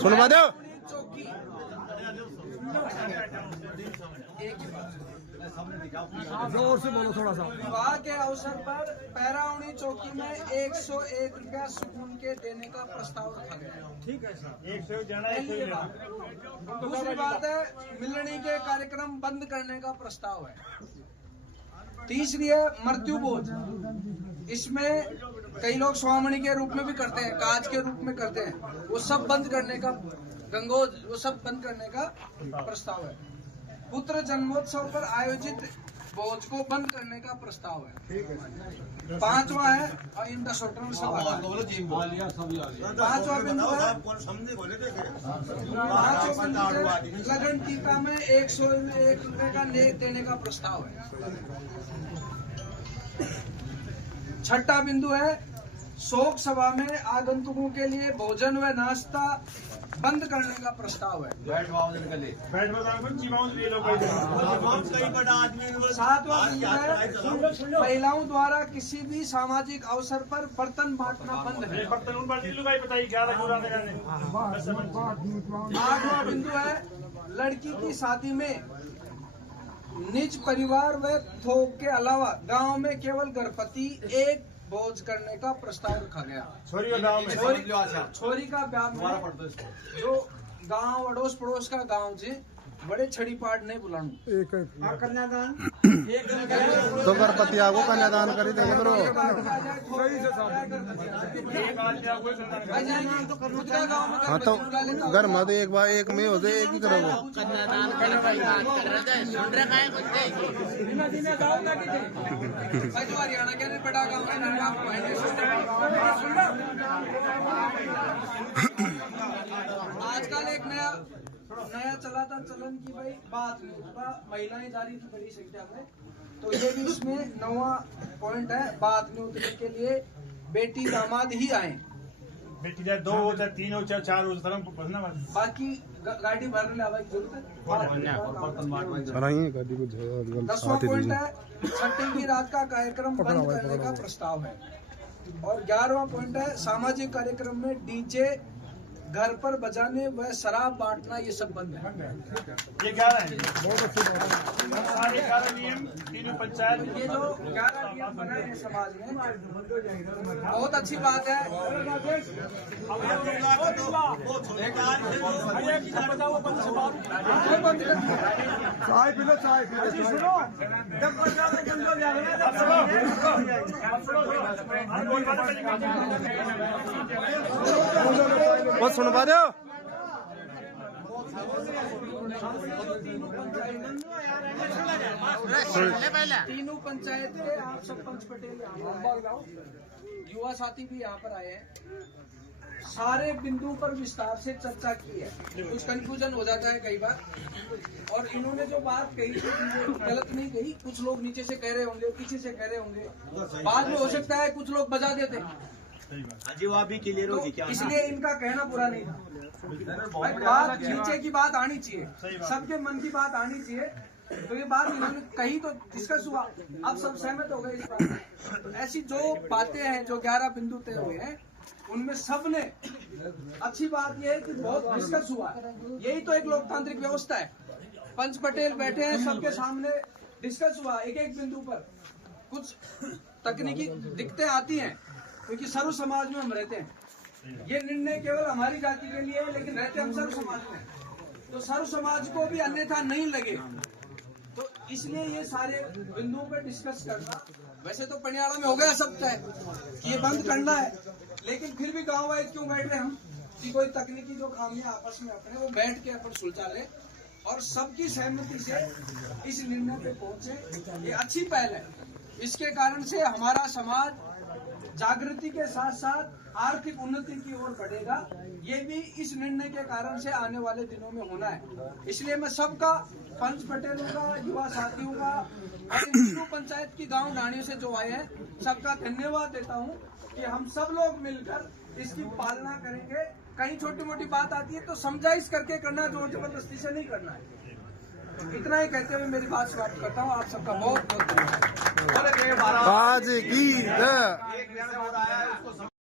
सुनवा दो। चौकी जोर से बोलो थोड़ा सा। विवाह के अवसर पर पैराउनी चौकी में 101 रुपया सुकून के देने का प्रस्ताव रखा गया। ठीक है सर। पहली बात। दूसरी बात है मिलनी के कार्यक्रम बंद करने का प्रस्ताव है। तीसरी है मृत्यु भोज। इसमें कई लोग स्वामणी के रूप में भी करते हैं, काज के रूप में करते हैं, वो सब बंद करने का, गंगोज वो सब बंद करने का प्रस्ताव है। पुत्र जन्मोत्सव पर आयोजित भोज को बंद करने का प्रस्ताव है। पांचवा है इनका शोटन सब पांचवा बिंदु है लगन टीका में 101 रुपए का नेक देने का प्रस्ताव है। छठा बिंदु है शोक सभा में आगंतुकों के लिए भोजन व नाश्ता बंद करने का प्रस्ताव है। सातवां बिंदु है महिलाओं द्वारा किसी भी सामाजिक अवसर पर बर्तन बांटना बंद है। आठवां बिंदु है लड़की की शादी में निज परिवार व थोक के अलावा गांव में केवल गर्भवती एक भोज करने का प्रस्ताव रखा गया। छोरी का ब्याह में जो गांव अड़ोस पड़ोस का गांव जी बड़े छड़ी पाट नहीं बुलाऊं। कन्यादान तो गणपति आगो कन्यादान करी देंगे ब्रो। हाँ तो घर मत एक बार एक में हो जाए एक ही करोगे। हरियाणा के बड़ा गाँव है। आजकल एक नया चला था चलन की भाई बात महिलाएं जा रही थी बड़ी संख्या में, तो ये भी इसमें 9वां पॉइंट है। बात में उतरने के लिए बेटी दामाद ही आए। बेटी चाहे 2 हो चाहे 3 हो चाहे 4 हो बाकी गाड़ी भरने आवा की जरूरत है। 10वां पॉइंट है छठी की रात का कार्यक्रम बंद करने का प्रस्ताव है। और 11वां पॉइंट है सामाजिक कार्यक्रम में डीजे घर पर बजाने व शराब बांटना ये सब बंद है। ये 11 है। बहुत अच्छी बात है। सारे 11 नियम तीनों पंचायत ये जो 11 नियम बनाए हैं समाज में बहुत अच्छी बात है। चाय पी लो चाय पी लो। सुनो वो सुनवा दो। तीनों पंचायत के आप सब पंच पटेल युवा साथी भी यहाँ पर आए हैं। सारे बिंदु पर विस्तार से चर्चा की है। कुछ कंफ्यूजन हो जाता है कई बार, और इन्होंने जो बात कही थी वो गलत नहीं कही। कुछ लोग नीचे से कह रहे होंगे, पीछे से कह रहे होंगे, बाद में हो सकता है कुछ लोग बजा देते। तो इसलिए इनका कहना बुरा नहीं था। बात नीचे की बात आनी चाहिए, सबके मन की बात आनी चाहिए। तो ये बात इन्होंने कही तो डिस्कस हुआ, अब सब सहमत हो गए इस बात में। ऐसी जो बातें हैं, जो 11 बिंदु तय हुए हैं, उनमें सबने अच्छी बात यह है कि बहुत डिस्कस हुआ। यही तो एक लोकतांत्रिक व्यवस्था है। पंच पटेल बैठे हैं, सबके सामने डिस्कस हुआ एक एक बिंदु पर। कुछ तकनीकी दिक्कतें आती हैं क्योंकि सर्व समाज में हम रहते हैं। ये निर्णय केवल हमारी जाति के लिए है, लेकिन रहते हम सर्व समाज में, तो सर्व समाज को भी अन्यथा नहीं लगे, तो इसलिए ये सारे बिंदुओं पे डिस्कस करना। वैसे तो पटियाला में हो गया सब तय कि ये बंद करना है, लेकिन फिर भी गाँव वाइज क्यों बैठ रहे हम कि कोई तकनीकी जो खामियां आपस में अपने वो बैठ के अपन सुलझा ले और सबकी सहमति से इस निर्णय पे पहुंचे। ये अच्छी पहल है। इसके कारण से हमारा समाज जागृति के साथ साथ आर्थिक उन्नति की ओर बढ़ेगा। ये भी इस निर्णय के कारण से आने वाले दिनों में होना है। इसलिए मैं सबका, पंच पटेलों का, युवा साथियों का और इन तीनों पंचायत की गांव ढाणियों से जो आए हैं सबका धन्यवाद देता हूं कि हम सब लोग मिलकर इसकी पालना करेंगे। कहीं छोटी मोटी बात आती है तो समझाइश करके करना, जोर जबरदस्ती से नहीं करना है। इतना ही कहते हुए मेरी बात समाप्त करता हूँ। आप सबका बहुत बहुत धन्यवाद।